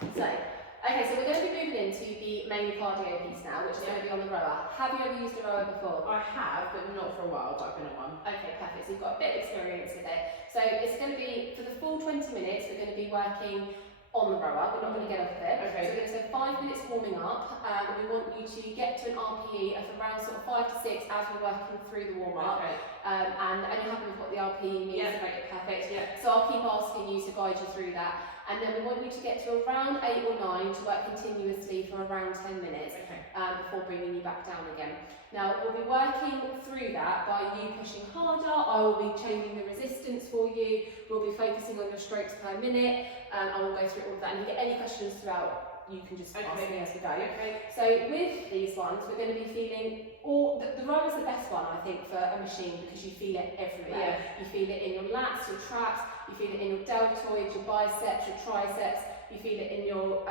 So, okay, so we're going to be moving into the main cardio piece now, which is going to be on the rower. Have you ever used a rower before? I have, but not for a while, but I've been on one. Okay, perfect. So you've got a bit of experience with it. So it's going to be, for the full 20 minutes, we're going to be working on the rower. We're not going to get off of it. Okay. So we're going to spend 5 minutes warming up. We want you to get to an RPE of around sort of 5 to 6 as we're working through the warm-up. Okay. And you're happy with what the RPE means? Yeah. Right, perfect. Yeah. So I'll keep asking you to guide you through that. And then we want you to get to around 8 or 9 to work continuously for around 10 minutes before bringing you back down again. Now, we'll be working through that by you pushing harder. I will be changing the resistance for you. We'll be focusing on your strokes per minute. I will go through all of that. And if you get any questions throughout, you can just ask me as we go. So with these ones, we're going to be feeling the row is the best one, I think, for a machine because you feel it everywhere. You feel it in your lats, your traps, you feel it in your deltoids, your biceps, your triceps, you feel it in your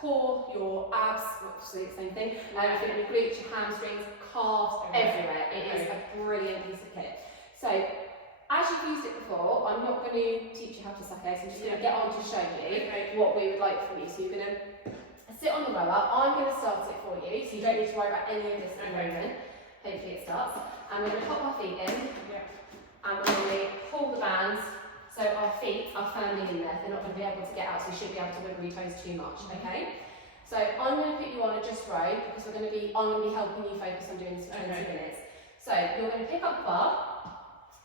core, your abs, obviously the same thing, you feel it in your glutes, your hamstrings, calves, everywhere. It is a brilliant piece of kit. So, as you've used it before, I'm not going to teach you how to suck eggs, I'm just going to get on to show you what we would like from you. So you're going to sit on the rower, I'm going to start it for you, so you don't need to worry about any of this at the moment. Hopefully it starts. And we're going to pop our feet in, and we're going to pull the bands, so our feet are firmly in there. They're not going to be able to get out, so you shouldn't be able to wiggle your toes too much, okay? So I'm going to put you on a just row, because I'm going to be helping you focus on doing this for 20 minutes. So you're going to pick up the bar,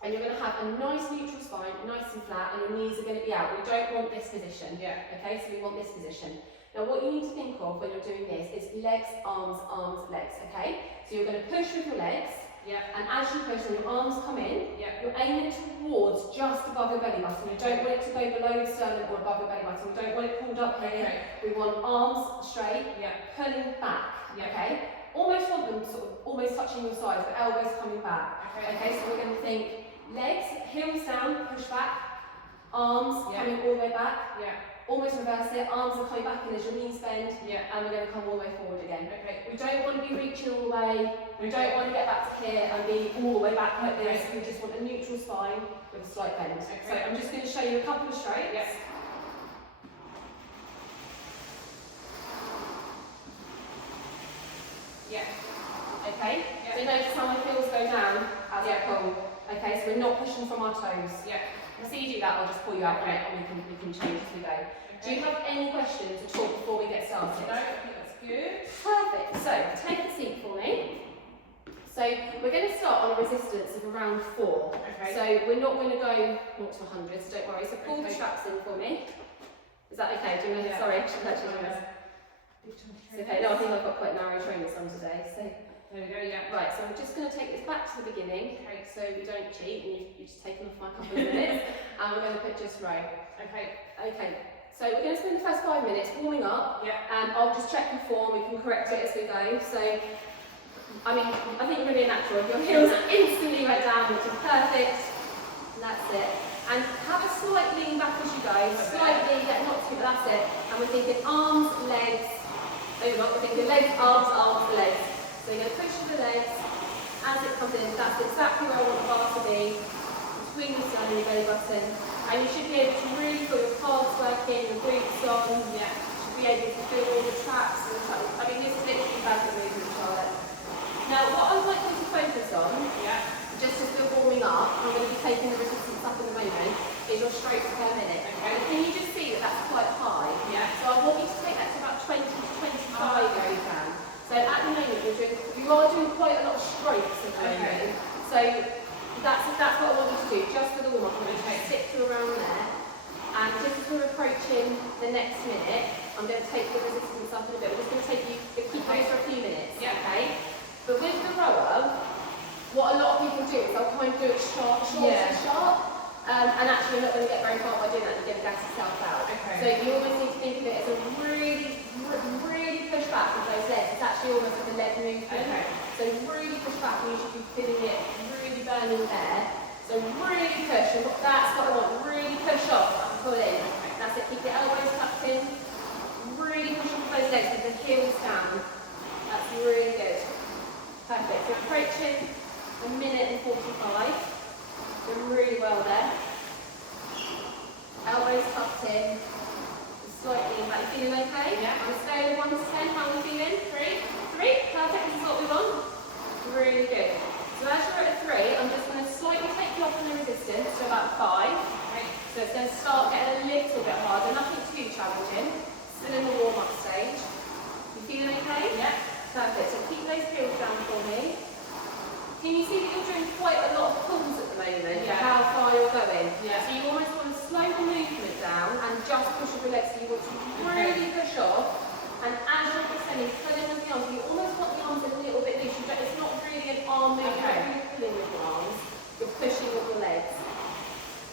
and you're going to have a nice neutral spine, nice and flat, and your knees are going to be out. We don't want this position, okay? So we want this position. Now what you need to think of when you're doing this is legs, arms, arms, legs, okay? So you're going to push with your legs, and as you push and your arms come in, you're aiming towards just above your belly button. We don't want it to go below the sternum or above your belly button. We don't want it pulled up here. We want arms straight, pulling back, okay? Almost want them sort of almost touching your sides, but elbows coming back. Okay, so we're going to think legs, heels down, push back, arms coming all the way back. Almost reverse it, arms are coming back in as your knees bend, and we're going to come all the way forward again. We don't want to be reaching all the way, we don't want to get back to here and be all the way back like this, we just want a neutral spine with a slight bend. So I'm just going to show you a couple of strokes. Okay, so notice how my heels go down as I pull. Okay, so we're not pushing from our toes. As you do that, I'll just pull you out on it and we can change as we go. Do you have any questions at all before we get started? No, I think that's good. Perfect. So, take a seat for me. So, we're going to start on a resistance of around 4. So, we're not going to go 0 to 100, so don't worry. So, pull the straps in for me. Is that okay? Do you want to, sorry, I should actually do this. It's okay, no, I think I've got quite narrow trainers on today. So. There we go, Right, so I'm just going to take this back to the beginning, so we don't cheat, and you've just taken off my couple of minutes, and we're going to put just row. Okay, so we're going to spend the first 5 minutes warming up, and I'll just check your form, we can correct it as we go. So, I mean, I think you're going to be a natural. Your heels instantly went down, which is perfect, and that's it. And have a slight lean back as you go, slightly, not too, but that's it. And we're thinking arms, legs, we're thinking legs, arms, legs. So you're going to push with the legs as it comes in. That's exactly where I want the bar to be, between your sternum and your belly button. And you should be able to really feel your calves working, your glutes on. You should be able to feel all the traps. I mean, this is literally perfect movement, Charlotte. Now, what I'd like you to focus on, just as we're warming up, I'm going to be taking the resistance up in a moment, is your strokes per minute. And can you just see that that's quite high? So I want you to take that to about 20 to 25 if you can. So at the moment you are doing quite a lot of strokes at the moment. So that's what I want you to do, just for the warm-up. I'm going to stick to around there. And just as we're approaching the next minute, I'm going to take the resistance up in a bit. We're just going to keep going for a few minutes. Okay? But with the rower, what a lot of people do is they'll kind of do it short and sharp. And actually you're not going to get very far by doing that, you're going to gas yourself out. So you almost need to think of it as a really push back with those legs. It's actually almost like a leg movement. So really push back and you should be feeling it really burning there. So really push, and that's what I want, really push off and pull in. That's it, keep your elbows tucked in. Really push off those legs with the heels down. That's really good. Perfect, so approaching a minute and 45. Doing really well there. Elbows tucked in, slightly back. You're feeling okay? Yeah. On a scale of 1 to 10, how are we feeling? 3. 3, perfect, this is what we want. Really good. So as you're at a 3, I'm just going to slightly take you up on the resistance to about 5. Right. So it's going to start getting a little bit harder, nothing too challenging. Still in the warm-up stage. You feeling okay? Yeah. Perfect. So keep those heels down for me. Can you see that you're doing quite a lot of pulls at the moment? Yeah. How far you're going? Yeah. So you almost want to slow the movement down and just push with your legs. So you want to really push off. And as you're descending, pulling with the arms, you almost want the arms a little bit loose. But it's not really an arm movement. Okay. You're really pulling with your arms. You're pushing with your legs.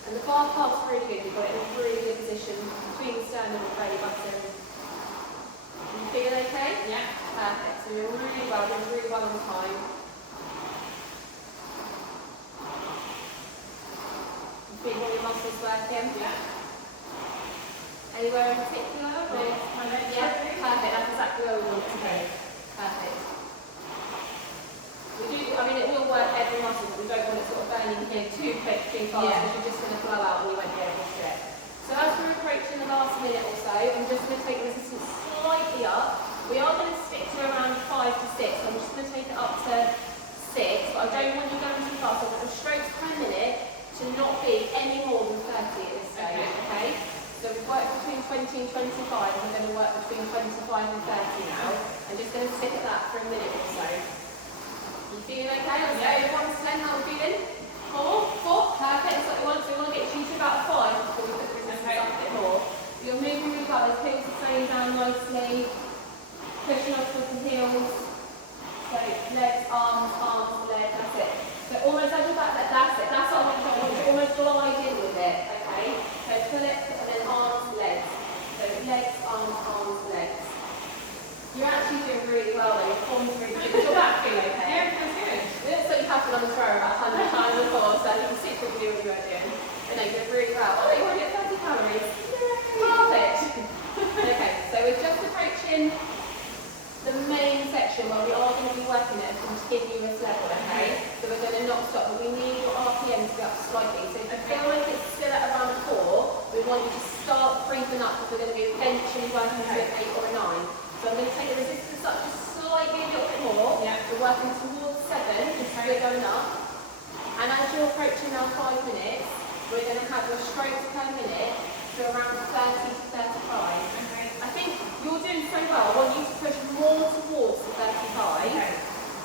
And the bar calf's really good. You've got it in a really good position between the sternum and the belly button. You feel okay? Yeah. Perfect. So you're really well, doing really well on time. You feel all your muscles working? Yeah. Anywhere in particular? Or? My legs. Yeah, perfect. That's exactly where we want it to go. Perfect. We do, I mean, it will work every muscle, but we don't want it sort of burning here too quick, too fast, Yeah. because you're just going to blow out and you won't be able to do it. So as we're approaching the last minute or so, I'm just going to take the resistance slightly up. We are going to stick to around 5 to 6. So I'm just going to take it up to 6, but I don't want you going too fast. I want the strokes per minute to not be any more than 30 at this stage, okay? So we've worked between 20 and 25, and we're going to work between 25 and 30 now. I'm just going to stick at that for a minute or so. You feeling okay? On a scale of 1 to 10, how are we feeling? 4? Perfect. That's what we want. So we want to get you to about 5 before we put the resistance up a bit more. So you're moving really well. Those heels are staying down nicely. Pushing off with the heels. So legs, arms, legs, that's it. So almost as you're back, that's it. That's what I want you to almost glide in with it, okay? So pull it and then arms, legs. So legs, arms, legs. You're actually doing really well though. Your form's really good. Is your back feeling okay? Yeah, it feels good. It looks like you have been on the thrower about 100 times before, so you can see what you do what you were doing. And no, you did really well. Oh, you want to get 30 calories? Perfect. Okay, so we're just approaching the main section where we are going to be working at a continuous level, okay? So we're going to not stop, but we need your RPM to be up slightly. So if you feel like it's still at around 4, we want you to start creeping up because we're going to be eventually working to an 8 or a 9. So I'm going to take the resistance up just slightly a little bit more. Yeah. We're working towards 7, just we're going up. And as you're approaching now 5 minutes, we're going to have your strokes per minute to around 30 to 35. Okay. I think you're doing so well. I want you to push more towards the 35. Okay.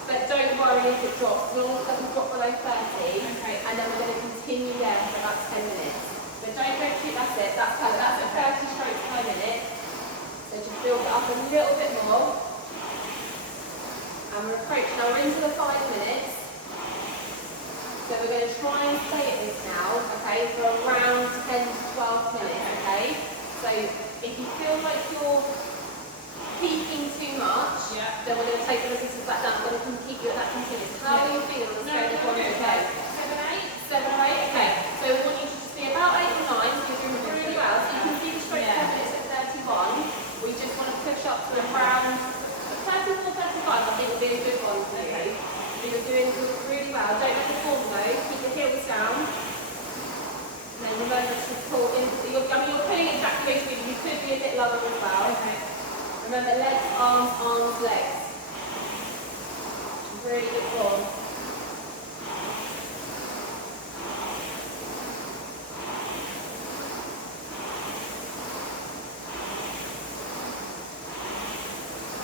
But don't worry if it drops, as long as it doesn't drop below 30. Okay. And then we're going to continue there for about 10 minutes. But don't go too, that's it, that's perfect. That's at 30 strokes per minute. So just build it up a little bit more. And we're approaching, now we're into the 5 minutes. So we're going to try and stay at this now, okay, for around 10 to 12 minutes, okay? So if you feel like you're peaking too much, Yeah. then we're going to take the resistance back down. We're going to keep you at that continuous. How are you feeling on the scale of 1 to 10? 7 or 8? Okay. So we want you to just be about 8 or 9, so you're doing really well. So you can see the straight 10 minutes at 31. We just want to push up to around 34, 35. I think will be a good one for you. So you're doing really well. Don't let the form go. Keep the heels down. And then remember to pull in. You're pulling exactly where you should be. You could be a bit lower as well. Okay. Remember, legs, arms, legs. Really good form.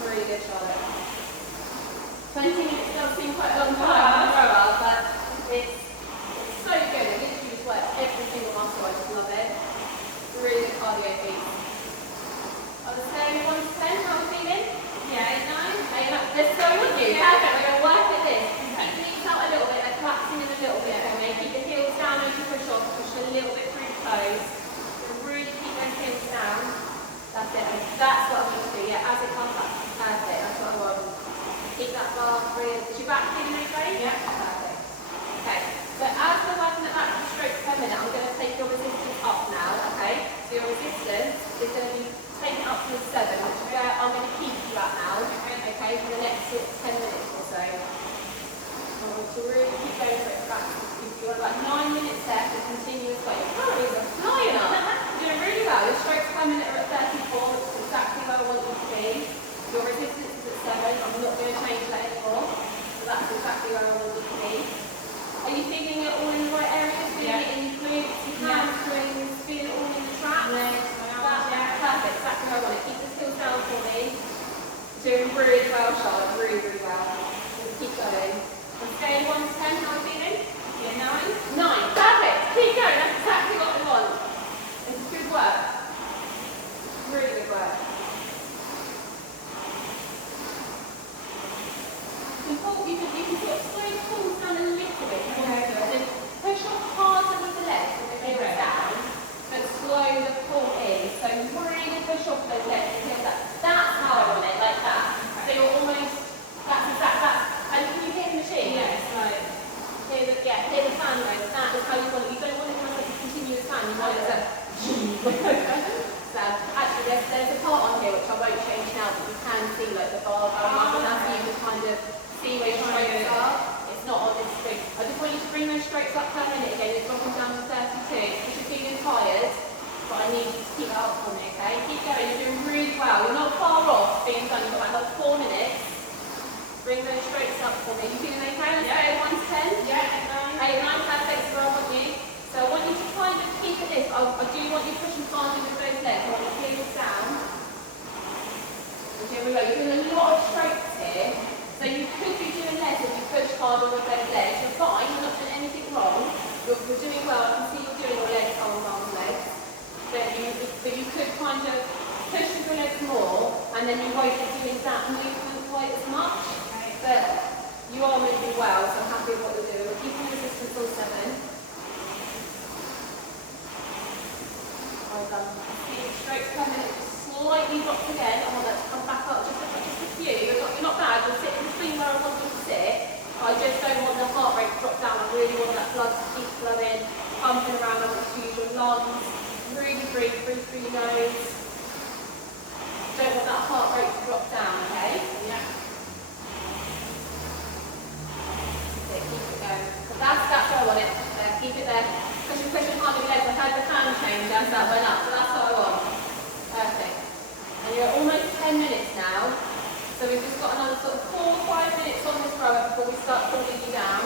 Really good, Charlotte. 20 minutes does seem quite a long time to grow up, but it's so good. It literally just works every single muscle. I just love it. Really good cardio piece. On the scale of 1 to 10, how are we feeling? Yeah, 8, 9. Let's go with you. Yeah. Perfect. We're going to work at this. Okay. Keep the knees out a little bit. They're collapsing in a little bit for me. Keep the heels down as you push off. Push a little bit through the toes. So really keep those heels down. That's it. That's what I want to do. Yeah, as it comes up. Perfect. That's what I want. Keep that bar free. Is your back feeling okay? Yeah. Perfect. Okay. So as we're working at that strokes per minute, I'm going to take your resistance up now. Okay. So your resistance is going to be taken up to a 7, which is where I'm going to keep you at now. Okay. For the next 10 minutes or so. I want to really keep going for it. You're about 9 minutes left of continuous weight. Your calories are flying up. You're doing really well. Your strokes per minute are at 34, which is exactly where I want it. Keep the heels down for me. Doing really well, Charlotte, really, really well. Just keep going. On a scale of 1 to 10, how are you feeling? Yeah, 9. 9, perfect. Keep going, that's exactly what we want. It's good work. Really good work. You can sort of slow the pulls down a little bit. Okay. And then push up harder with the legs when the heels down, but slow the pull in. So really push off those legs and heels down. That's how I want it, like that. So you're almost, that's exact, and can you hear the machine? Yes, right. Hear the fan noise. That is how you want it. You don't want it to have like a continuous fan. You want it to so actually there's a part on here which I won't change now, but you can see like the bar going up, and that's so you can kind of see where your strokes are. It's not on this screen. I just want you to bring those strokes up per minute again. You're dropping down to 32 because you're feeling tired, but I need you to keep it up for me, okay? Keep going. You're doing really well. You're not far off being done. You've got about 4 minutes. Bring those strokes up for me. You feeling okay? Let's go 1 to 10. Yeah, 8, 9, perfect. So I want you. So I want you to kind of keep it this. I do want you pushing harder with those legs. I want your heels down. And here we go. You're doing a lot of strokes here. So you could be doing less if you push harder with those legs. You're fine. You're not doing anything wrong. You're doing well. I can see you're doing your legs, arms, legs. But you could kind of push with your legs more, and then you won't be doing that movement quite as much. But you are moving well, so I'm happy with what you're doing. We're keeping resistance all 7. Well done. Strokes per minute, slightly dropped again. I want that to come back up just a few. You're not bad. You'll sit in between where I want you to sit. I just don't want the heart rate to drop down. I really want that blood to keep flowing, pumping around. I want to use your lungs. Really breathe through your nose. Don't want that heart rate to drop down, okay? Yeah. Keep it going. So that's where I want it. Keep it there. Pushing hard with your legs. I heard the fan change as that went up, so that's what I want. Perfect. And you're at almost 10 minutes now. So we've just got another sort of 4 or 5 minutes on this rower before we start cooling you down.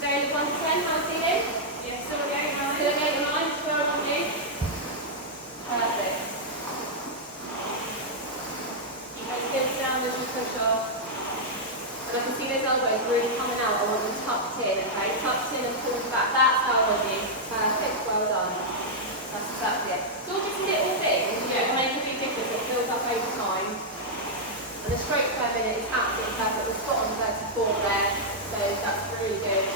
Scale of 1 to 10, how are you feeling? Yeah, still at 8, 9. Still at 8 or 9, still on you. Perfect. Keep those hips down as you push off. And I can see those elbows really coming out. I want them tucked in, okay? Tucked in and pulled back. That's how I want you. Perfect, well done. That's exactly it. It's all just little things that make a big difference. It builds up over time. And the stroke per minute is absolutely perfect. We're spot on 34 there, so that's really good.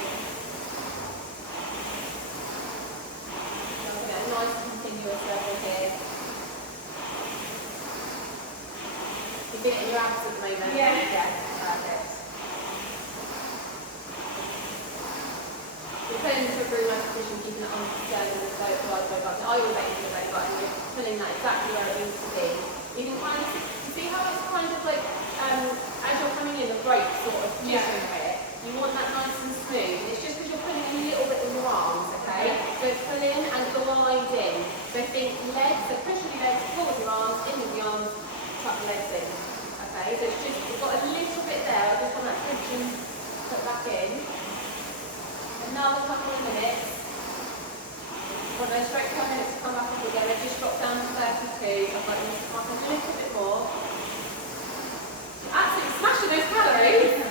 So, yeah, nice continuous level here. You feel it in your abs at the moment? Yeah. Perfect. You're pulling the foot really nice position, keeping it on the sternum and the wide button. I always like using the belly button. You're pulling that exactly where it needs to be. You can kind of see how it's kind of like, as you're coming in, the rope sort of pushing a bit. You want that nice and smooth. It's just because you're pulling a little bit with your arms, okay? So pull in and glide in. So think legs, so push with your legs, pull with your arms, in with the arms, tuck the legs in. Okay, so it's just, you've got a little bit there. I just want that tension put back in. Another couple of minutes. Want those straight 10 minutes to come back up again. They just drop down to 32. I've got them to come up a little bit more. Absolutely smashing those calories.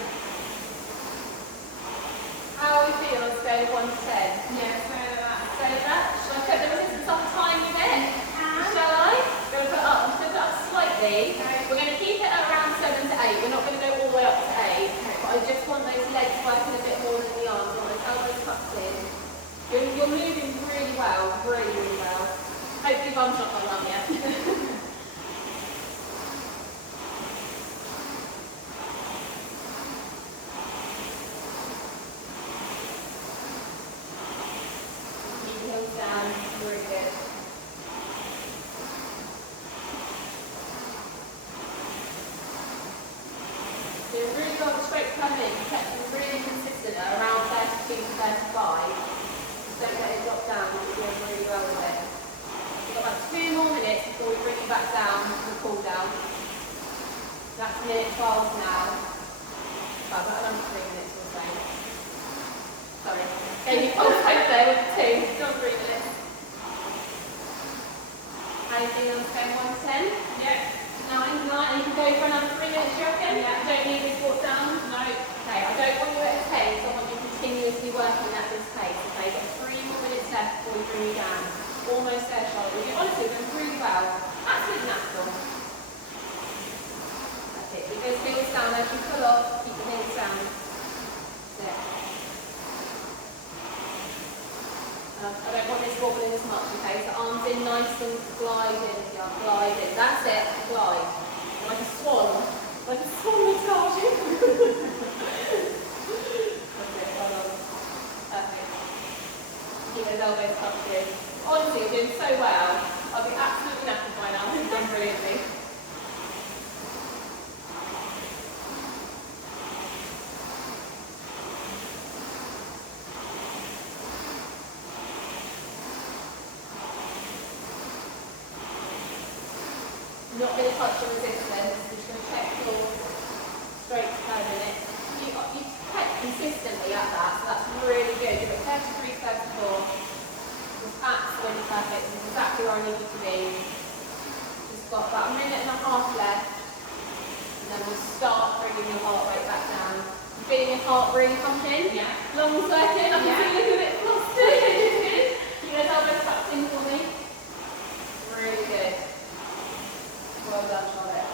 How are we feeling on a scale of 1 to 10? Yeah, so that. So that, shall I put the resistance up a tiny bit? Shall I? I'm going to put up, slightly. Okay. We're going to keep it at around 7 to 8. We're not going to go all the way up to 8. But I just want those legs working a bit more than the arms. I want those elbows tucked in. You're moving really well, really, really well. Hopefully bum's not gone up yet. Keep your heels down, really good. So you're really well with straight per minute. You kept them really consistent at around 32 to 35. Don't let it drop down, you're doing really well with it. We've got about 2 more minutes before we bring you back down to the cool down. That's minute 12 now. I've got another 3 minutes or so. Sorry. Gave you false hope there with 2. Still 3 minutes. And Bring on scale 1 to 10. Yeah. 9, 9. And you can go for another 3 minutes, you reckon? Yeah. You don't need this walk down? No. Okay, I don't want you at a pace, I want you continuously working at this pace. Okay, you've got 3 more minutes left before we bring you down. Almost there, Charlotte. You honestly have done really well. Absolutely natural. That's it. Keep those heels down as you pull off. Keep the heels down. That's it. I don't want this wobbling as much, okay? So arms in nice and gliding. Yeah, gliding. That's it. Glide. Like a swan. Like a swan massage. Okay, well done. Perfect. Keep those elbows tucked in. Honestly, you're doing so well. I'll be absolutely knackered by now. You've done brilliantly. Not going to touch your resistance. Just going to check your strokes per minute. You've kept consistently at that, so that's really good. You've got 33, 34. It's absolutely perfect. It's exactly where I need you to be. Just got about a minute and a half left. And then we'll start bringing your heart rate back down. You feeling your heart really pumping? Yeah. Lungs working? I can see you look a bit flustered. You guys elbows tucked in for me. Really good. Well done, Charlotte.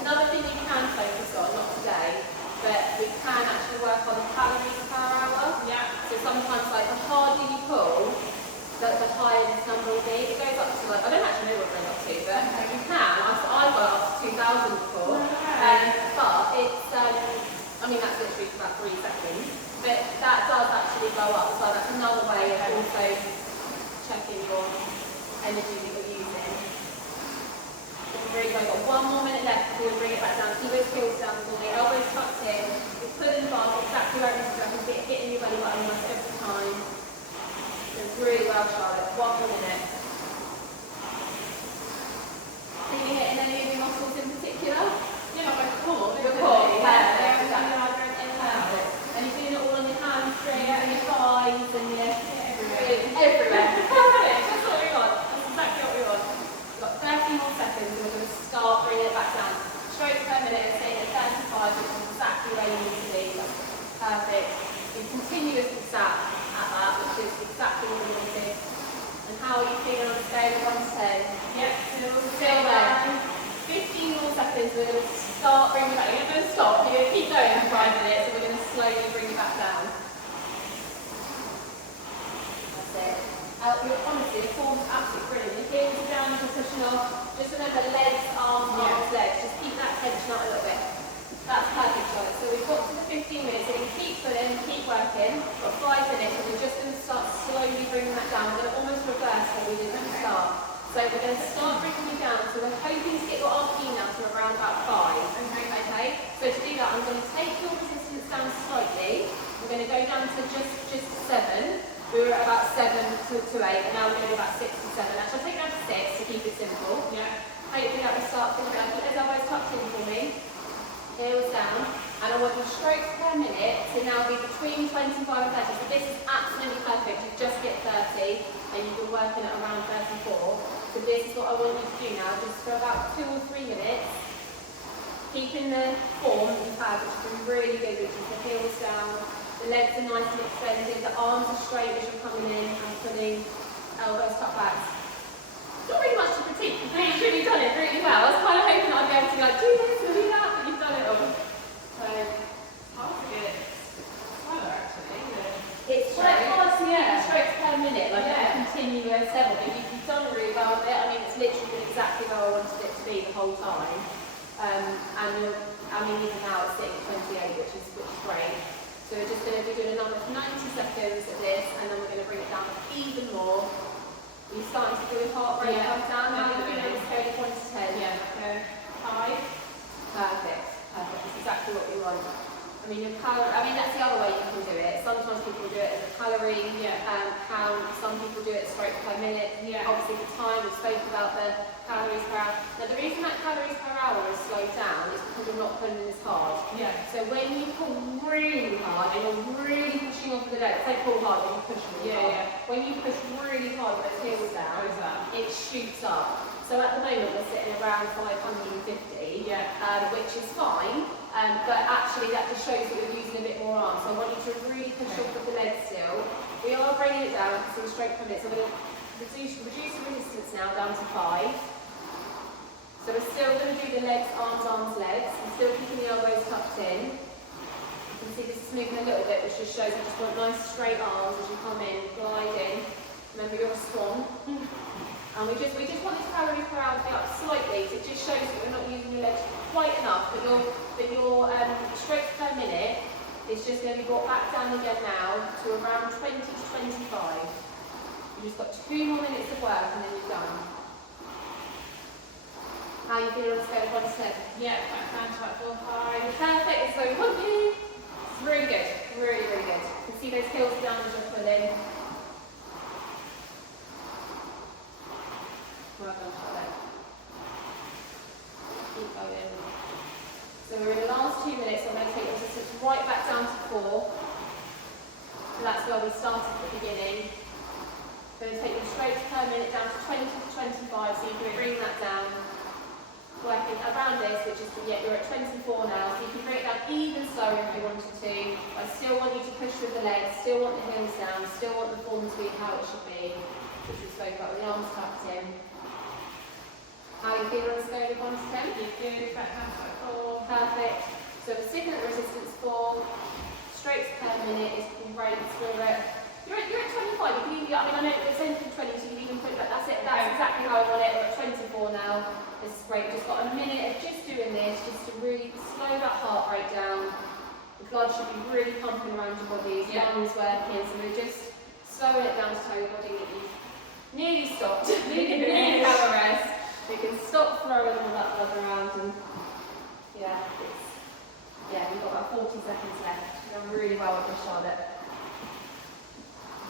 Another thing you can focus on, not today, but we can actually work on the calories per hour. Yeah. So sometimes, like, the harder you pull, the higher this number will be. It goes up to, like, I don't actually know what it goes up to, but you can. I got up to 2,000 before. But it's, I mean, that's literally for about 3 seconds. But that does actually go up, so that's another way of also checking your energy that you're using. Really good. I've got 1 more minute left before we bring it back down. Keep those heels down for me, elbows tucked in. You're pulling the bar exactly where it needs to go. I can get hitting your belly button almost every time. Doing really well, Charlotte. 1 more minute. Feeling it in any of your muscles in particular? Yeah, my core. Your core, yeah. Perfect. And you're feeling it all on your hamstrings and your thighs and your Everywhere. everywhere. Perfect. That's what we want. That's exactly what we want. We've got 30 more seconds and we're going to start bringing it back down. Straight per minute, staying at 35, which is exactly where you need to be. Perfect. You continuously sat at that, which is exactly what we wanted. And how are you feeling on a scale of 1 to 10? Yep. Still there. 15 more seconds, we're going to start bringing it back. You're not going to stop, you're going to keep going for 5 minutes, and we're going to slowly bring it back down. That's it. Honestly, the form's absolutely brilliant. Your heels are down, you're pushing off. Just remember legs, arms, arms, legs. Just keep that tension out a little bit. That's perfect, Charlotte. So we've got to the 15 minutes, so you can keep pulling, keep working. We've got 5 minutes, and we're just going to start slowly bringing that down. We're going to almost reverse what we did at the start. So we're going to start bringing you down. So we're hoping to get your RP now to around about 5. Okay? So to do that, I'm going to take your resistance down slightly. We're going to go down to just 7. We were at about 7 to 8, and now we're going to go about 6 to 7. Actually, I'll take it down to 6 to keep it simple. Yeah. Hopefully that will start thinking about it. Keep those elbows tucked in for me. Heels down. And I want your strokes per minute to now be between 25 and 30. So this is absolutely perfect. You just get 30, and you've been working at around 34. So this is what I want you to do now, just for about 2 or 3 minutes. Keeping the form that you've had, which has been really good, which is the heels down. The legs are nice and extended, the arms are straight as you're coming in and putting elbows tucked back. Not really much to critique, you've really done it really well. I was kind of hoping I'd be able to be like, do this and do that, but you've done it all. So, It's hard to get it slower, actually. it's quite hard to get strokes per minute, like Yeah. a continuous level, but you've done really well with it. I mean, it's literally been exactly where I wanted it to be the whole time. And I mean, even now it's sitting at 28, which is great. So we're just going to be doing another 90 seconds of this, and then we're going to bring it down even more. You're starting to feel your heart rate come down. Now you're feeling on a scale of 1 to 10. Yeah, like a 5. Perfect. Perfect. That's exactly what we want. I mean, that's the other way you can do it. Sometimes people do it as a calorie count. Some people do it straight per minute. Yeah. Obviously, the time we spoke about the calories per hour. Now, the reason that calories per hour is slowed down is because you're not pulling as hard. Yeah. So when you pull really hard and you're really pushing off the legs, say pull hard when you push really hard. Yeah. When you push really hard with those heels down, it shoots up. So at the moment we're sitting around 550, which is fine, but actually that just shows that we're using a bit more arm. So I want you to really push off with the legs still. We are bringing it down, so straight from it. So we're going to reduce the resistance now down to 5. So we're still going to do the legs, arms, legs. We're still keeping the elbows tucked in. You can see this is moving a little bit, which just shows you just want nice straight arms as you come in, glide in. Remember, you're a swan. And we just want this calories per hour to be up slightly, so it just shows that we're not using your legs quite enough, but your strokes per minute is just going to be brought back down again now to around 20 to 25. You've just got 2 more minutes of work and then you're done. How are you feeling on a scale of 1 to 10? Yeah, back down to like 4, 5. Perfect, it's so funky. It's really good, really, really good. You can see those heels down as you're pulling. Well done, Charlotte. Keep going. So we're in the last 2 minutes, so I'm going to take the resistance right back down to 4. So that's where we started at the beginning. Going to take the strokes per minute down to 20 to 25, so you can bring that down. Working around this, which is, you're at 24 now, so you can bring it down even slower if you wanted to. I still want you to push with the legs, still want the heels down, still want the form to be how it should be, which we spoke about with the arms tucked in. How are you feeling on a scale of 1 to 10? You're good, back down to like 4. Perfect. So we're sticking at the resistance 4. Strokes per minute is great. You're at 25. You can even, I know it's only 20, so you can even put that. That's it. That's exactly how I want it. We're at 24 now. This is great. Just got a minute of just doing this, just to really slow that heart rate down. The blood should be really pumping around your body. Lungs working. So we're just slowing it down to tell your body that you've nearly stopped. nearly have a rest. We can stop throwing all that blood around and we've got about 40 seconds left. We've done really well with this, Charlotte.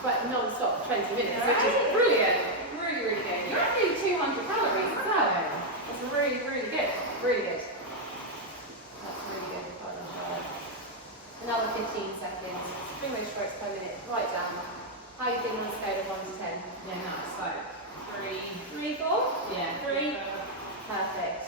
But non-stop 20 minutes, which is brilliant. Really, really good. You're at nearly 200 calories as well. That's really, really good. Really good. That's really good. Well done, Charlotte. Another 15 seconds. 3 more strokes per minute. Right down. How are you feeling on a scale of 1 to 10? Yeah, nice. Like 3. 3, 4? Yeah. 3. Perfect.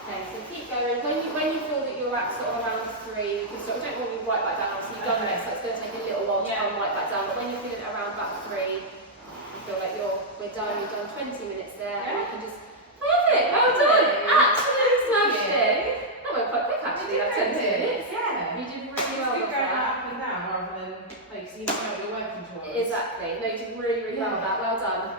Okay, so keep going. When you feel that you're at sort of around 3, you can sort of, don't want you right back down. Obviously you've done this, so it's going to take a little while to come right back down. But when you're feeling around about 3, you feel like we're done. You've done 20 minutes there, and you can just perfect. Well done. Absolutely smashed it. That went quite quick actually. That 20 minutes. Yeah. You did really well It's with good going that. up and down rather than like so you know what you're working towards. Exactly. No, you did really, really well with that. Well done.